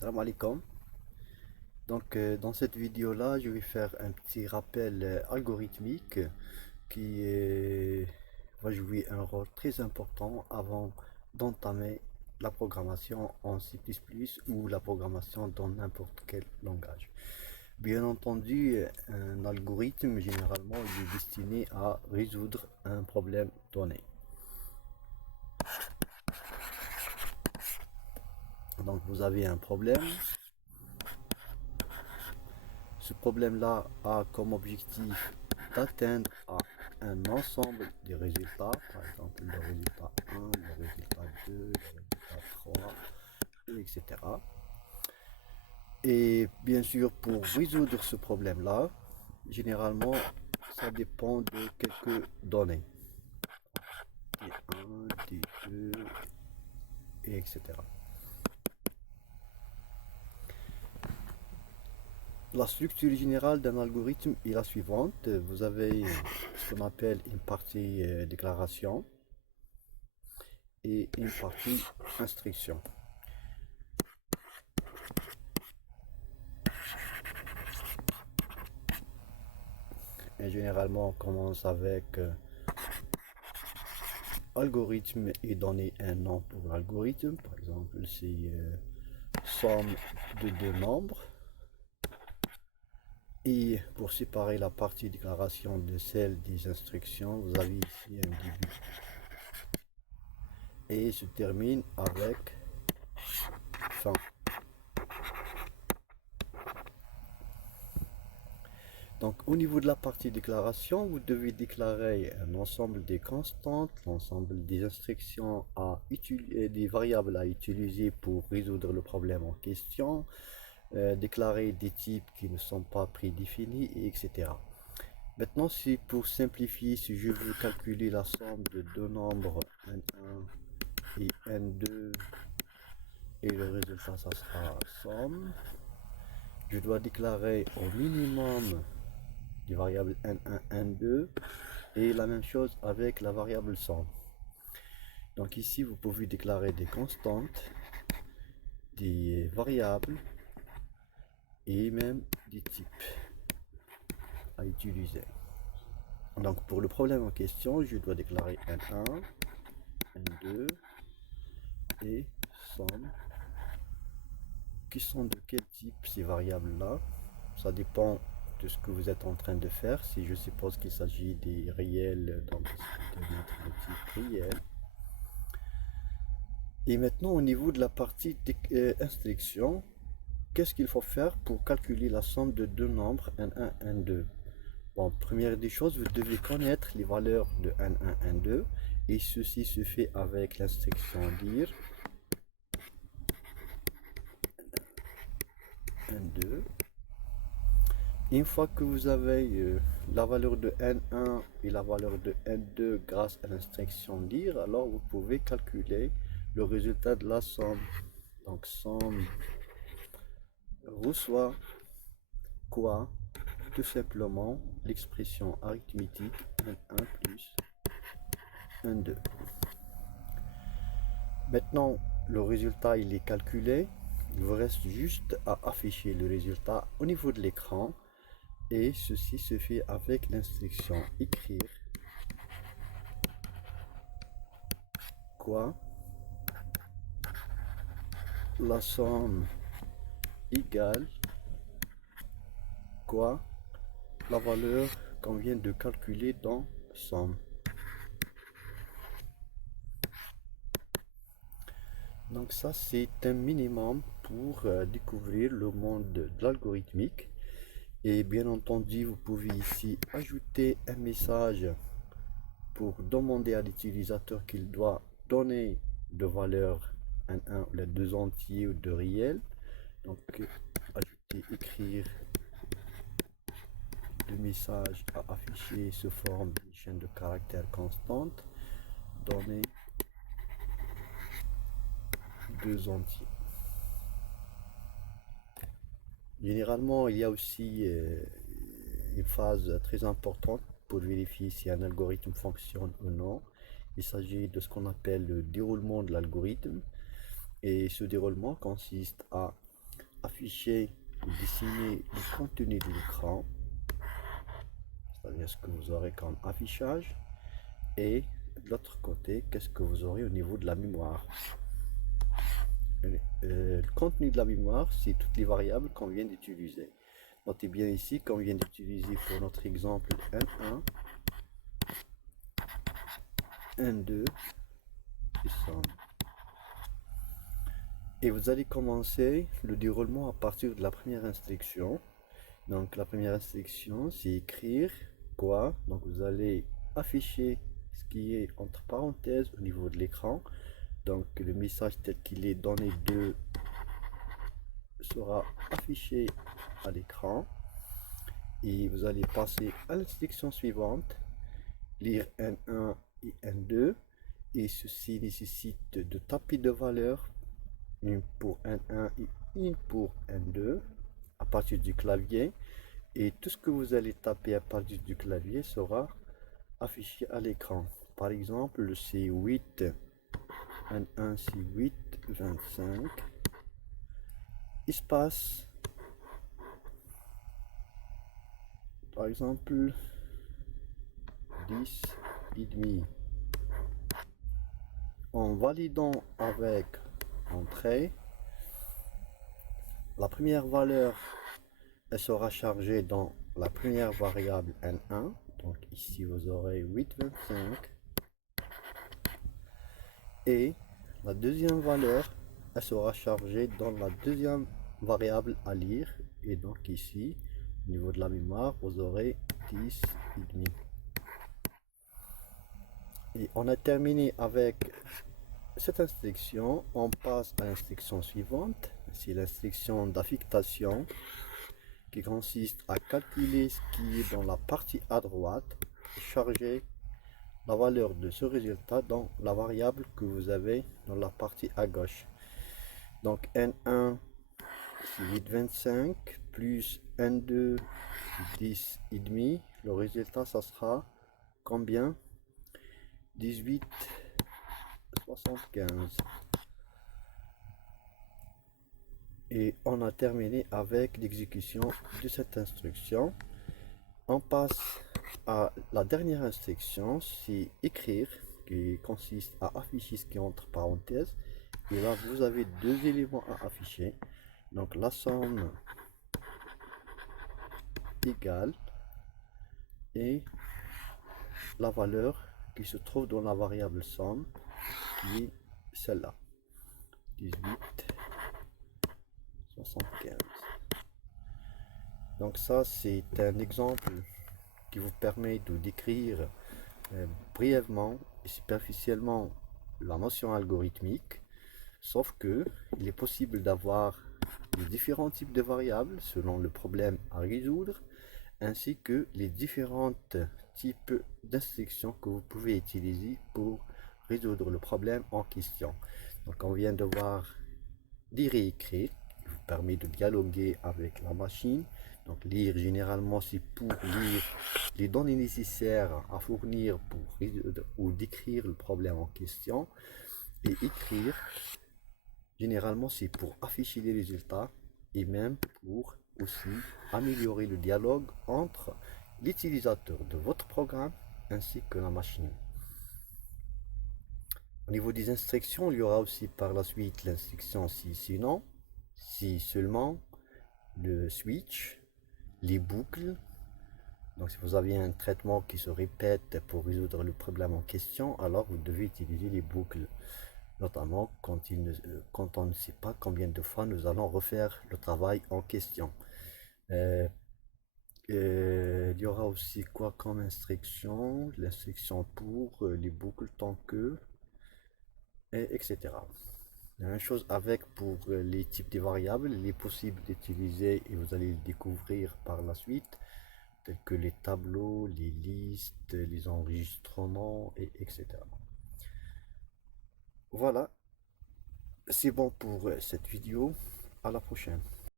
Salam alaikum. Dans cette vidéo là, je vais faire un petit rappel algorithmique qui va jouer un rôle très important avant d'entamer la programmation en C++ ou la programmation dans n'importe quel langage. Bien entendu, un algorithme généralement il est destiné à résoudre un problème donné. Donc vous avez un problème. Ce problème-là a comme objectif d'atteindre à un ensemble de résultats, par exemple le résultat 1, le résultat 2, le résultat 3, etc. Et bien sûr, pour résoudre ce problème-là, généralement, ça dépend de quelques données. D1, D2, etc. La structure générale d'un algorithme est la suivante. Vous avez ce qu'on appelle une partie déclaration et une partie instruction. Et généralement, on commence avec algorithme et donner un nom pour l'algorithme. Par exemple, c'est somme de deux nombres. Et pour séparer la partie déclaration de celle des instructions, vous avez ici un début. Et se termine avec fin. Donc au niveau de la partie déclaration, vous devez déclarer un ensemble des constantes, l'ensemble des instructions à utiliser, des variables à utiliser pour résoudre le problème en question, déclarer des types qui ne sont pas prédéfinis, etc. Maintenant, si pour simplifier, si je veux calculer la somme de deux nombres n1 et n2, et le résultat, ça sera somme, je dois déclarer au minimum des variables n1, n2 et la même chose avec la variable somme. Donc ici, vous pouvez déclarer des constantes, des variables et même des types à utiliser. Donc pour le problème en question, je dois déclarer n1, n2 et somme, qui sont de quel type ces variables là. Ça dépend de ce que vous êtes en train de faire. Si je suppose qu'il s'agit des réels, donc je vais mettre le type réel. Et maintenant au niveau de la partie instruction, qu'est-ce qu'il faut faire pour calculer la somme de deux nombres n1, n2? Bon, première des choses, vous devez connaître les valeurs de n1, n2 et ceci se fait avec l'instruction dire n2. Une fois que vous avez la valeur de n1 et la valeur de n2 grâce à l'instruction dire, alors vous pouvez calculer le résultat de la somme. Donc somme reçoit quoi? Tout simplement l'expression arithmétique n1 plus n2. Maintenant, le résultat il est calculé. Il vous reste juste à afficher le résultat au niveau de l'écran. Et ceci se fait avec l'instruction écrire quoi la somme égale quoi la valeur qu'on vient de calculer dans somme. Donc ça c'est un minimum pour découvrir le monde de l'algorithmique. Et bien entendu vous pouvez ici ajouter un message pour demander à l'utilisateur qu'il doit donner de valeur n1 les deux entiers ou de réels. Donc ajouter écrire le message à afficher sous forme d'une chaîne de caractères constante, donner deux entiers. Généralement, il y a aussi une phase très importante pour vérifier si un algorithme fonctionne ou non. Il s'agit de ce qu'on appelle le déroulement de l'algorithme. Et ce déroulement consiste à afficher ou dessiner le contenu de l'écran, c'est-à-dire ce que vous aurez comme affichage, et de l'autre côté, qu'est-ce que vous aurez au niveau de la mémoire. Le contenu de la mémoire, c'est toutes les variables qu'on vient d'utiliser. Notez bien ici qu'on vient d'utiliser pour notre exemple N1, N2 et somme. Et vous allez commencer le déroulement à partir de la première instruction. Donc la première instruction, c'est écrire quoi. Donc vous allez afficher ce qui est entre parenthèses au niveau de l'écran. Donc le message tel qu'il est donné 2 sera affiché à l'écran. Et vous allez passer à l'instruction suivante, lire N1 et N2. Et ceci nécessite de taper deux valeurs, une pour N1 et une pour N2 à partir du clavier. Et tout ce que vous allez taper à partir du clavier sera affiché à l'écran. Par exemple, c'est 8, N1 c'est 8, 25, espace, par exemple, 10 et demi. En validant avec entrée, la première valeur elle sera chargée dans la première variable N1. Donc ici vous aurez 8,25. Et la deuxième valeur elle sera chargée dans la deuxième variable à lire. Et donc ici, au niveau de la mémoire, vous aurez 10 et demi. Et on a terminé avec cette instruction. On passe à l'instruction suivante. C'est l'instruction d'affectation qui consiste à calculer ce qui est dans la partie à droite et charger la valeur de ce résultat dans la variable que vous avez dans la partie à gauche. Donc N1 c'est 8,25 plus N2 10 et demi. Le résultat ça sera combien? 18,75. Et on a terminé avec l'exécution de cette instruction. On passe à la dernière instruction, c'est écrire, qui consiste à afficher ce qui est entre parenthèses. Et là, vous avez deux éléments à afficher. Donc la somme égale et la valeur qui se trouve dans la variable somme, qui est celle-là, 18,75. Donc ça, c'est un exemple qui vous permet de décrire brièvement et superficiellement la notion algorithmique, sauf que il est possible d'avoir les différents types de variables selon le problème à résoudre, ainsi que les différents types d'instructions que vous pouvez utiliser pour résoudre le problème en question. Donc on vient de voir lire et écrire, qui vous permet de dialoguer avec la machine. Donc lire, généralement, c'est pour lire les données nécessaires à fournir pour résoudre ou décrire le problème en question. Et écrire, généralement, c'est pour afficher les résultats et même pour aussi améliorer le dialogue entre l'utilisateur de votre programme ainsi que la machine. Au niveau des instructions, il y aura aussi par la suite l'instruction si sinon, si seulement, le switch, les boucles. Donc si vous avez un traitement qui se répète pour résoudre le problème en question, alors vous devez utiliser les boucles, notamment quand on ne sait pas combien de fois nous allons refaire le travail en question. Il y aura aussi quoi comme instruction? L'instruction pour les boucles tant que, etc. La même chose avec pour les types de variables, il est possible d'utiliser et vous allez le découvrir par la suite, tels que les tableaux, les listes, les enregistrements, etc. Voilà, c'est bon pour cette vidéo. À la prochaine.